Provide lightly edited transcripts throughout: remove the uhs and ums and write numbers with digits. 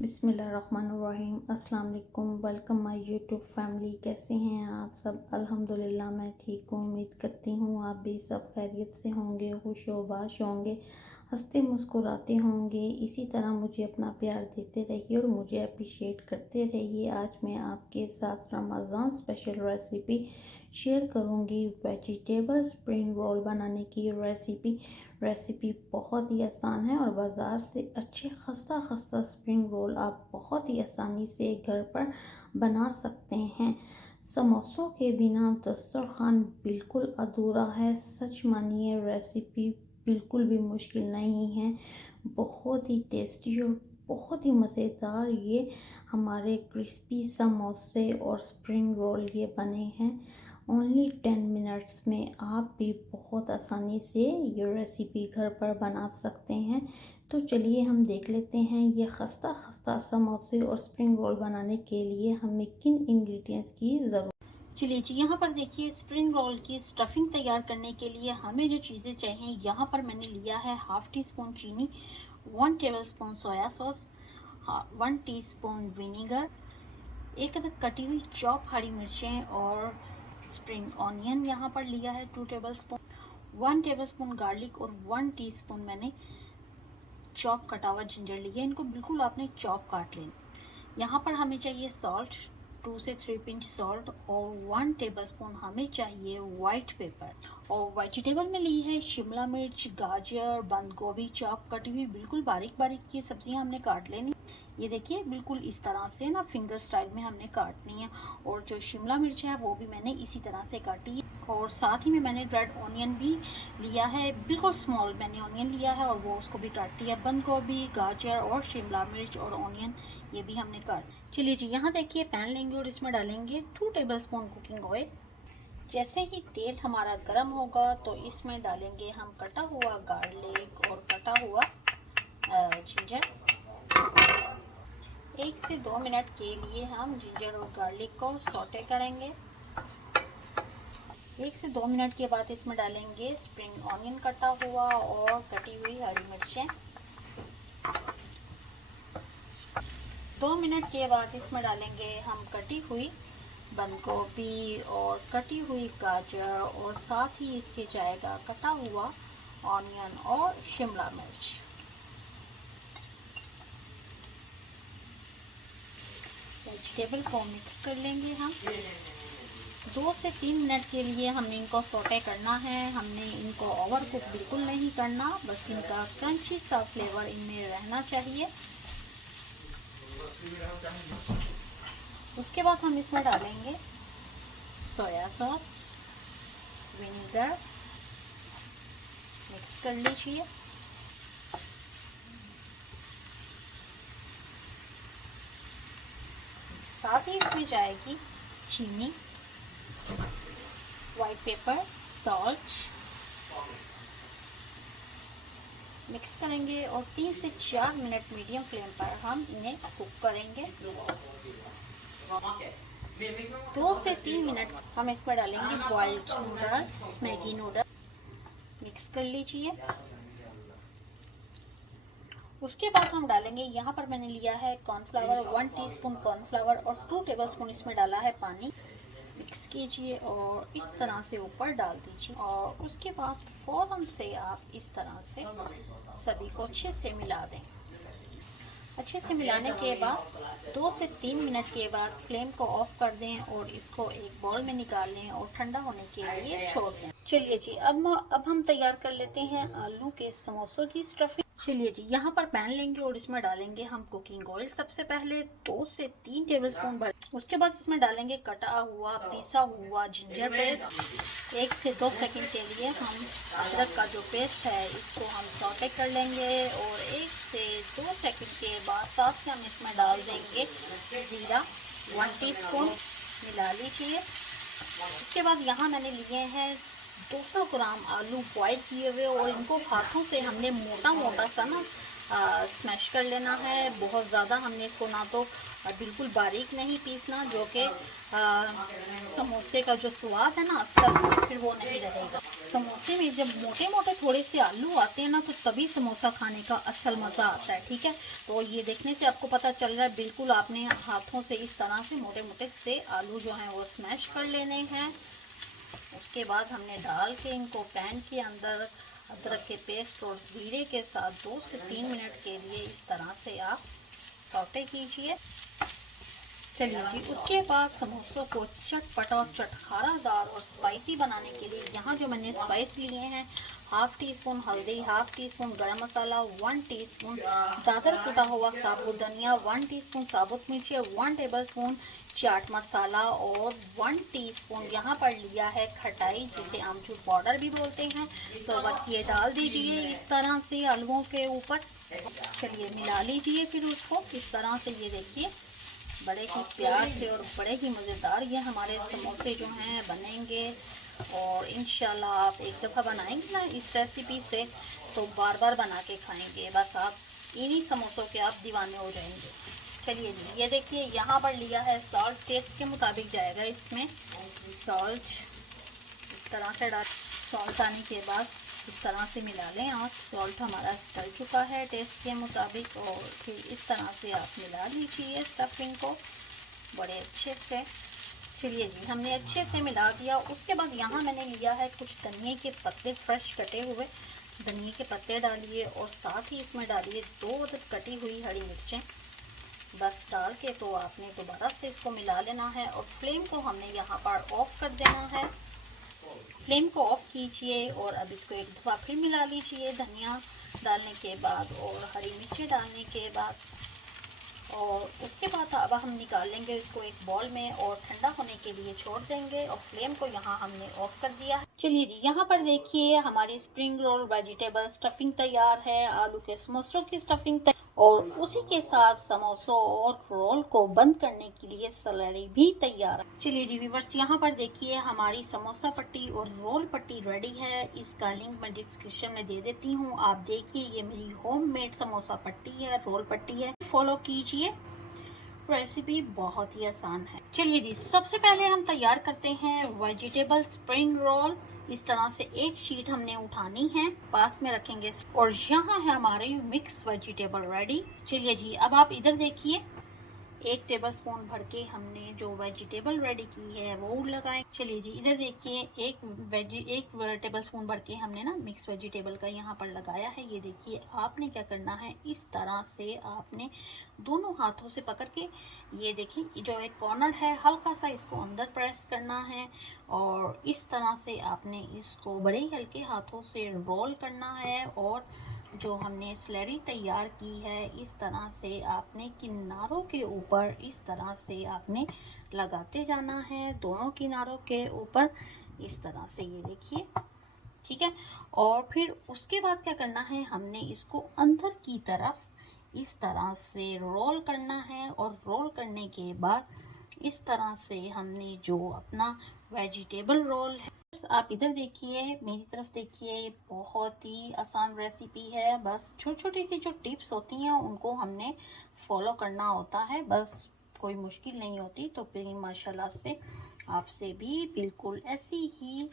बिस्मिल्लाहिर्रहमानिर्रहीम। अस्सलाम वालेकुम। Welcome my YouTube family. कैसे हैं आप सब? अल्हम्दुलिल्लाह मैं ठीक हूँ। उम्मीद करती हूँ आप भी सब खैरियत से होंगे, खुश व बाश होंगे, हंसते मुस्कुराते होंगे। इसी तरह मुझे अपना प्यार देते रहिए और मुझे अप्रिशिएट करते रहिए। आज मैं आपके साथ रमज़ान स्पेशल रेसिपी शेयर करूंगी। वेजिटेबल स्प्रिंग रोल बनाने की रेसिपी बहुत ही आसान है और बाज़ार से अच्छे खस्ता स्प्रिंग रोल आप बहुत ही आसानी से घर पर बना सकते हैं। समोसों के बिना दस्तरखान बिल्कुल अधूरा है। सच मानिए, रेसिपी बिल्कुल भी मुश्किल नहीं है। बहुत ही टेस्टी और बहुत ही मज़ेदार ये हमारे क्रिस्पी समोसे और स्प्रिंग रोल ये बने हैं। ओनली 10 मिनट्स में आप भी बहुत आसानी से ये रेसिपी घर पर बना सकते हैं। तो चलिए हम देख लेते हैं ये खस्ता समोसे और स्प्रिंग रोल बनाने के लिए हमें किन इंग्रेडिएंट्स की ज़रूरत। चलिए जी, यहाँ पर देखिए स्प्रिंग रोल की स्टफिंग तैयार करने के लिए हमें जो चीज़ें चाहिए, यहाँ पर मैंने लिया है हाफ टी स्पून चीनी, 1 table spoon soya sauce, 1 teaspoon vinegar, एक अदद कटी हुई चॉप हरी मिर्चें और स्प्रिंग ऑनियन यहाँ पर लिया है 2 table spoon, 1 table spoon garlic और 1 टीस्पून मैंने चॉप कटा हुआ जिंजर लिया। इनको बिल्कुल आपने चॉप काट लेना। यहाँ पर हमें चाहिए सॉल्ट, 2 से 3 पिंच सॉल्ट और 1 टेबलस्पून हमें चाहिए वाइट पेपर। और वेजिटेबल में ली है शिमला मिर्च, गाजर, बंद गोभी चॉप कटी हुई बिल्कुल बारीक बारीक की सब्जियां हमने काट लेनी। ये देखिए बिल्कुल इस तरह से ना फिंगर स्टाइल में हमने काटनी है। और जो शिमला मिर्च है वो भी मैंने इसी तरह से काटी है। और साथ ही में मैंने रेड ऑनियन भी लिया है, बिल्कुल स्मॉल मैंने ऑनियन लिया है और वो उसको भी काट लिया। बंद गोभी, गाजर और शिमला मिर्च और ऑनियन ये भी हमने काट। चलिए जी, यहाँ देखिए पैन लेंगे और इसमें डालेंगे 2 टेबलस्पून कुकिंग ऑयल। जैसे ही तेल हमारा गर्म होगा तो इसमें डालेंगे हम कटा हुआ गार्लिक और कटा हुआ जिंजर। 1 से 2 मिनट के लिए हम जिंजर और गार्लिक को सौटे करेंगे। 1 से 2 मिनट के बाद इसमें डालेंगे स्प्रिंग ऑनियन कटा हुआ और कटी हुई हरी मिर्चें। 2 मिनट के बाद इसमें डालेंगे हम कटी हुई बंद गोभी और कटी हुई गाजर और साथ ही इसके जाएगा कटा हुआ ऑनियन और शिमला मिर्च। वेजिटेबल को मिक्स कर लेंगे हम। 2 से 3 मिनट के लिए हमने इनको सौटे करना है। हमने इनको ओवर कुक बिल्कुल नहीं करना, बस इनका क्रंची सा फ्लेवर इनमें रहना चाहिए। उसके बाद हम इसमें डालेंगे सोया सॉस, विनेगर, मिक्स कर लीजिए। साथ ही इसमें जाएगी चीनी, वाइट पेपर, सॉल्ट, मिक्स करेंगे और 3 से 4 मिनट मीडियम फ्लेम पर हम इन्हें कुक करेंगे। 2 से 3 मिनट हम इसमें डालेंगे boiled noodles, Maggi noodle, mix कर लीजिए। उसके बाद हम डालेंगे, यहाँ पर मैंने लिया है कॉर्नफ्लावर, 1 टीस्पून कॉर्नफ्लावर और 2 टेबलस्पून इसमें डाला है पानी। मिक्स कीजिए और इस तरह से ऊपर डाल दीजिए और उसके बाद फौरन से आप इस तरह से सभी को अच्छे से मिला दें। अच्छे से मिलाने के बाद 2 से 3 मिनट के बाद फ्लेम को ऑफ कर दें और इसको एक बाउल में निकाल लें और ठंडा होने के लिए छोड़ दें। चलिए जी, अब हम तैयार कर लेते हैं आलू के समोसों की स्टफिंग। चलिए जी, यहाँ पर पैन लेंगे और इसमें डालेंगे हम कुकिंग ऑयल। सबसे पहले 2 से 3 टेबलस्पून भर। उसके बाद इसमें डालेंगे कटा हुआ पिसा हुआ जिंजर पेस्ट। 1 से 2 सेकंड के लिए हम अदरक का जो पेस्ट है इसको हम सौटे कर लेंगे और 1 से 2 सेकंड के बाद साथ ही हम इसमें डाल देंगे जीरा 1 टीस्पून, मिला लीजिए। उसके बाद यहाँ मैंने लिए हैं 200 ग्राम आलू बॉयल किए हुए और इनको हाथों से हमने मोटा मोटा सा ना स्मैश कर लेना है। बहुत ज़्यादा हमने इसको ना तो बिल्कुल बारीक नहीं पीसना, जो कि समोसे का जो स्वाद है ना असल फिर वो नहीं रहेगा। समोसे में जब मोटे मोटे थोड़े से आलू आते हैं ना तो तभी समोसा खाने का असल मज़ा आता है। ठीक है, तो ये देखने से आपको पता चल रहा है, बिल्कुल आपने हाथों से इस तरह से मोटे मोटे से आलू जो हैं वो स्मैश कर लेने हैं। उसके बाद हमने डाल के इनको पैन के अंदर अदरक के पेस्ट और ज़ीरे के साथ 2 से 3 मिनट के लिए इस तरह से आप सौटे कीजिए। चलिए जी, उसके बाद समोसों को चटपटा और चटखारादार और स्पाइसी बनाने के लिए यहाँ जो मैंने स्पाइस लिए हैं, हाफ टी स्पून हल्दी, हाफ टी स्पून गरम मसाला, 1 टीस्पून दादर कुटा हुआ साबुत धनिया, 1 टीस्पून साबुत मिर्ची, 1 टेबलस्पून चाट मसाला और 1 टीस्पून यहाँ पर लिया है खटाई, जिसे आमचूर पाउडर भी बोलते हैं। तो बस ये डाल दीजिए इस तरह से आलुओं के ऊपर। चलिए मिला लीजिए फिर उसको इस तरह से। ये देखिए बड़े ही प्यार से और बड़े ही मज़ेदार ये हमारे समोसे जो हैं बनेंगे। और इंशाल्लाह आप एक दफ़ा बनाएंगे ना इस रेसिपी से तो बार बार बना के खाएंगे। बस आप इन्हीं समोसों के आप दीवाने हो जाएंगे। चलिए जी, ये देखिए यहाँ पर लिया है सॉल्ट, टेस्ट के मुताबिक जाएगा इसमें सॉल्ट। इस तरह से डाल, सॉल्ट आने के बाद इस तरह से मिला लें आप। सॉल्ट हमारा डल चुका है टेस्ट के मुताबिक, और फिर इस तरह से आप मिला लीजिए स्टफिंग को बड़े अच्छे से। चलिए जी, हमने अच्छे से मिला दिया। उसके बाद यहाँ मैंने लिया है कुछ धनिए के पत्ते, फ्रेश कटे हुए धनिए के पत्ते डालिए, और साथ ही इसमें डालिए 2 अदद कटी हुई हरी मिर्चें। बस डाल के तो आपने दोबारा से इसको मिला लेना है, और फ्लेम को हमने यहाँ पर ऑफ कर देना है। फ्लेम को ऑफ कीजिए और अब इसको एक दफ़ा फिर मिला लीजिए धनिया डालने के बाद और हरी मिर्ची डालने के बाद। और उसके बाद अब हम निकाल लेंगे इसको एक बॉल में और ठंडा होने के लिए छोड़ देंगे, और फ्लेम को यहाँ हमने ऑफ कर दिया है। चलिए जी, यहाँ पर देखिए हमारी स्प्रिंग रोल वेजिटेबल स्टफिंग तैयार है, आलू के समोसों की स्टफिंग और उसी के साथ समोसों और रोल को बंद करने के लिए सैलरी भी तैयार है। चलिए जी व्यूअर्स, यहाँ पर देखिए हमारी समोसा पट्टी और रोल पट्टी रेडी है। इसका लिंक मैं डिस्क्रिप्शन में दे देती हूँ, आप देखिए। ये मेरी होममेड समोसा पट्टी है, रोल पट्टी है। फॉलो कीजिए, रेसिपी बहुत ही आसान है। चलिए जी, सबसे पहले हम तैयार करते हैं वेजिटेबल स्प्रिंग रोल। इस तरह से एक शीट हमने उठानी है, पास में रखेंगे, और यहाँ है हमारी मिक्स वेजिटेबल रेडी। चलिए जी, अब आप इधर देखिए 1 टेबलस्पून भर के हमने जो वेजिटेबल रेडी की है वो लगाएं। चलिए जी, इधर देखिए 1 टेबलस्पून भर के हमने ना मिक्स वेजिटेबल का यहाँ पर लगाया है। ये देखिए, आपने क्या करना है, इस तरह से आपने दोनों हाथों से पकड़ के, ये देखिए जो एक कॉर्नर है हल्का सा इसको अंदर प्रेस करना है, और इस तरह से आपने इसको बड़े ही हल्के हाथों से रोल करना है। और जो हमने स्लरी तैयार की है इस तरह से आपने किनारों के ऊपर इस तरह से आपने लगाते जाना है, दोनों किनारों के ऊपर इस तरह से। ये देखिए, ठीक है। और फिर उसके बाद क्या करना है, हमने इसको अंदर की तरफ इस तरह से रोल करना है, और रोल करने के बाद इस तरह से हमने जो अपना वेजिटेबल रोल है, आप इधर देखिए, मेरी तरफ देखिए, ये बहुत ही आसान रेसिपी है। बस छोटी छोटी सी जो टिप्स होती हैं उनको हमने फॉलो करना होता है, बस कोई मुश्किल नहीं होती। तो फिर माशाल्लाह से आपसे भी बिल्कुल ऐसी ही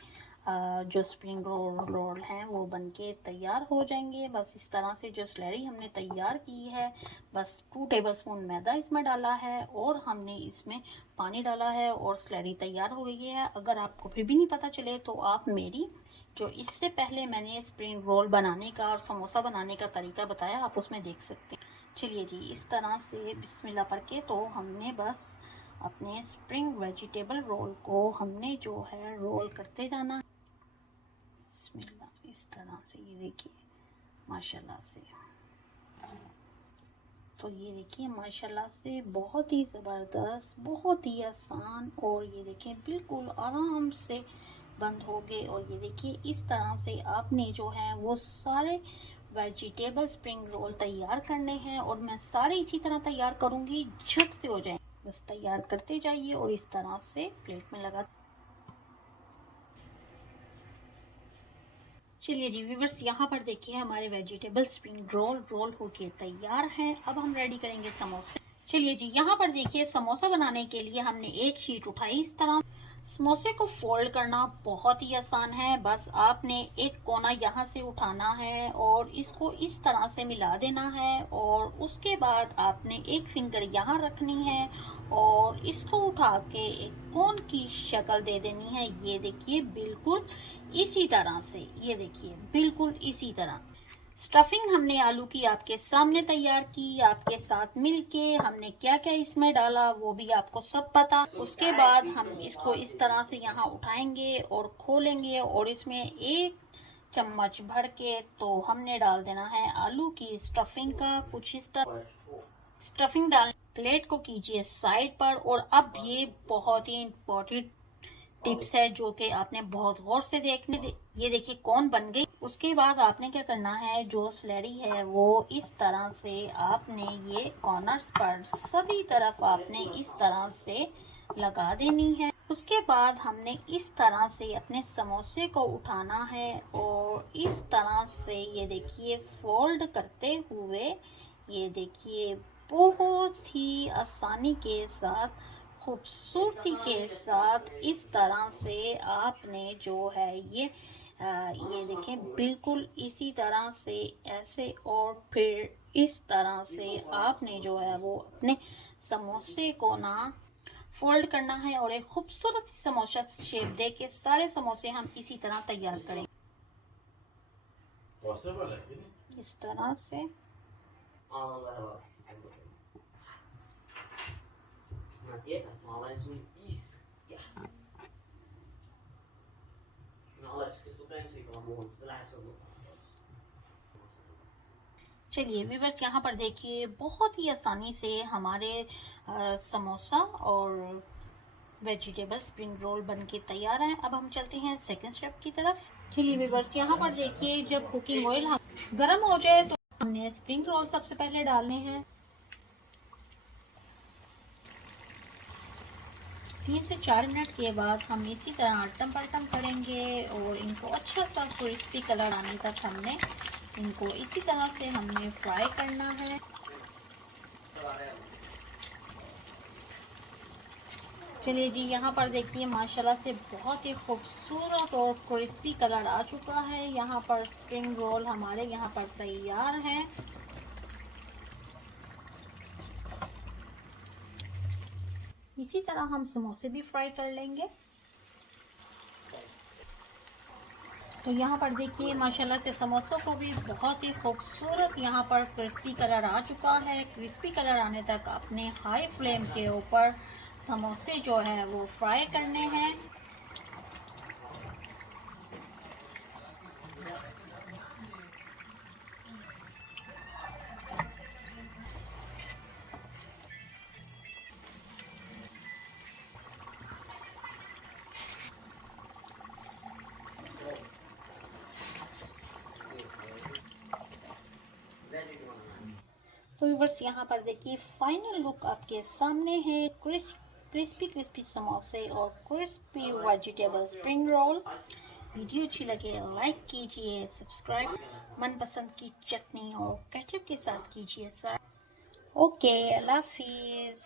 जो स्प्रिंग रोल हैं वो बनके तैयार हो जाएंगे। बस इस तरह से जो स्लरी हमने तैयार की है, बस 2 टेबलस्पून मैदा इसमें डाला है, और हमने इसमें पानी डाला है, और स्लरी तैयार हो गई है। अगर आपको फिर भी नहीं पता चले तो आप मेरी जो इससे पहले मैंने स्प्रिंग रोल बनाने का और समोसा बनाने का तरीका बताया, आप उसमें देख सकते हैं। चलिए जी, इस तरह से बिस्मिल्लाह पढ़ के तो हमने बस अपने स्प्रिंग वेजिटेबल रोल को हमने जो है रोल करते जाना। बिस्मिल्लाह, इस तरह से। ये देखिए माशाल्लाह से, तो ये देखिए माशाल्लाह से बहुत ही ज़बरदस्त, बहुत ही आसान, और ये देखिए बिल्कुल आराम से बंद हो गए। और ये देखिए इस तरह से आपने जो है वो सारे वेजिटेबल स्प्रिंग रोल तैयार करने हैं, और मैं सारे इसी तरह तैयार करूँगी, झट से हो जाए। बस तैयार करते जाइए और इस तरह से प्लेट में लगा। चलिए जी व्यूवर्स, यहाँ पर देखिए हमारे वेजिटेबल स्प्रिंग रोल होके तैयार हैं। अब हम रेडी करेंगे समोसे। चलिए जी, यहाँ पर देखिए समोसा बनाने के लिए हमने एक शीट उठाई। इस तरह समोसे को फोल्ड करना बहुत ही आसान है। बस आपने एक कोना यहाँ से उठाना है और इसको इस तरह से मिला देना है और उसके बाद आपने एक फिंगर यहाँ रखनी है और इसको उठा के एक कोन की शक्ल दे देनी है। ये देखिए बिल्कुल इसी तरह से, ये देखिए बिल्कुल इसी तरह। स्टफिंग हमने आलू की आपके सामने तैयार की, आपके साथ मिलके हमने क्या क्या इसमें डाला वो भी आपको सब पता। उसके बाद हम इसको इस तरह से यहाँ उठाएंगे और खोलेंगे और इसमें एक चम्मच भर के तो हमने डाल देना है आलू की स्टफिंग का। कुछ इस तरह स्टफिंग डाल, प्लेट को कीजिए साइड पर। और अब ये बहुत ही इम्पोर्टेंट टिप्स है जो कि आपने बहुत गौर से ये देखिए कौन बन गई। उसके बाद आपने क्या करना है, जो स्लैरी है वो इस तरह से आपने ये कॉर्नर्स पर सभी तरफ आपने इस तरह से लगा देनी है। उसके बाद हमने इस तरह से अपने समोसे को उठाना है और इस तरह से ये देखिए फोल्ड करते हुए, ये देखिए बहुत ही आसानी के साथ, खूबसूरती के साथ इस तरह से आपने जो है ये देखें बिल्कुल इसी तरह से ऐसे और फिर इस तरह से आपने जो है वो अपने समोसे को ना फोल्ड करना है और एक खूबसूरत सी समोसा शेप दे के सारे समोसे हम इसी तरह तैयार करें। इस तरह से चलिए व्यूवर्स, यहाँ पर देखिए बहुत ही आसानी से हमारे समोसा और वेजिटेबल स्प्रिंग रोल बन के तैयार है। अब हम चलते हैं सेकंड स्टेप की तरफ। चलिए व्यूवर्स, यहाँ पर देखिए जब कुकिंग ऑयल गर्म हो जाए तो हमने स्प्रिंग रोल सबसे पहले डालने हैं। 3 से 4 मिनट के बाद हम इसी तरह आटम पलटम करेंगे और इनको अच्छा सा क्रिस्पी कलर आने तक हमने इनको इसी तरह से हमने फ्राई करना है। चलिए जी, यहाँ पर देखिए माशाल्लाह से बहुत ही खूबसूरत और क्रिस्पी कलर आ चुका है। यहाँ पर स्प्रिंग रोल हमारे यहाँ पर तैयार है। इसी तरह हम समोसे भी फ्राई कर लेंगे। तो यहाँ पर देखिए माशाल्लाह से समोसों को भी बहुत ही खूबसूरत यहाँ पर क्रिस्पी कलर आ चुका है। क्रिस्पी कलर आने तक अपने हाई फ्लेम के ऊपर समोसे जो है वो फ्राई करने हैं। तो व्यूअर्स, यहाँ पर देखिए फाइनल लुक आपके सामने है। क्रिस्पी समोसे और crispy vegetable spring roll. Video अच्छी लगे लाइक कीजिए, सब्सक्राइब मनपसंद की चटनी और केचप के साथ कीजिए सर। ओके, अल्लाह हाफिज़।